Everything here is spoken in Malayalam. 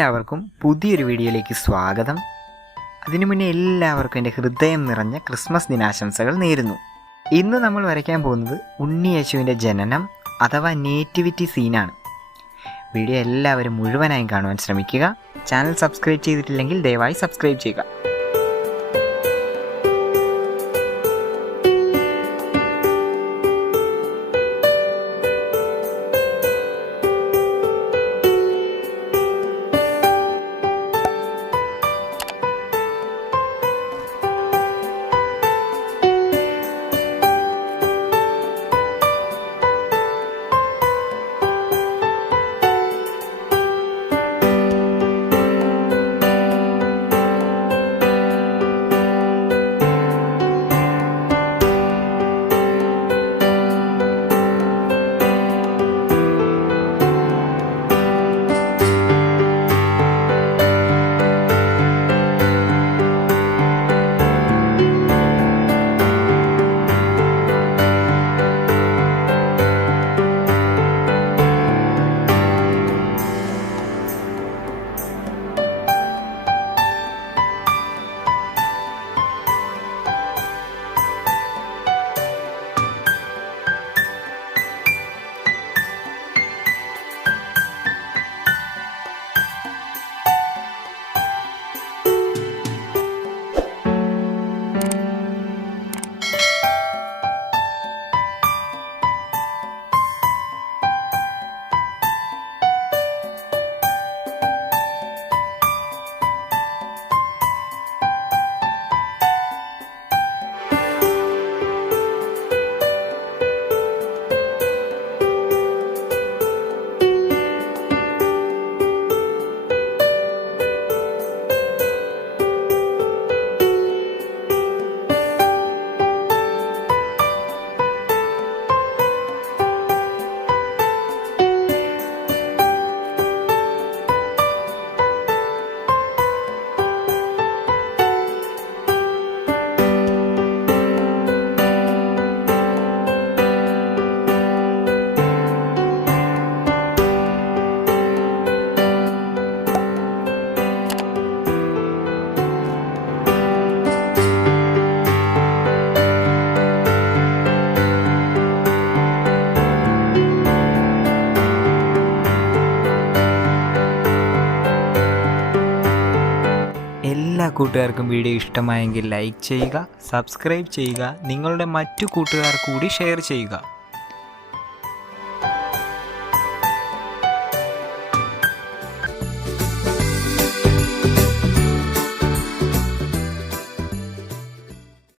എല്ലാവർക്കും പുതിയൊരു വീഡിയോയിലേക്ക് സ്വാഗതം. അതിനു മുന്നേ എല്ലാവർക്കും എൻ്റെ ഹൃദയം നിറഞ്ഞ ക്രിസ്മസ് ദിനാശംസകൾ നേരുന്നു. ഇന്ന് നമ്മൾ വരയ്ക്കാൻ പോകുന്നത് ഉണ്ണി യേശുവിൻ്റെ ജനനം അഥവാ നേറ്റിവിറ്റി സീനാണ്. വീഡിയോ എല്ലാവരും മുഴുവനായും കാണുവാൻ ശ്രമിക്കുക. ചാനൽ സബ്സ്ക്രൈബ് ചെയ്തിട്ടില്ലെങ്കിൽ ദയവായി സബ്സ്ക്രൈബ് ചെയ്യുക. എല്ലാ കൂട്ടുകാർക്കും വീഡിയോ ഇഷ്ടമായെങ്കിൽ ലൈക്ക് ചെയ്യുക, സബ്സ്ക്രൈബ് ചെയ്യുക, നിങ്ങളുടെ മറ്റു കൂട്ടുകാർ കൂടി ഷെയർ ചെയ്യുക.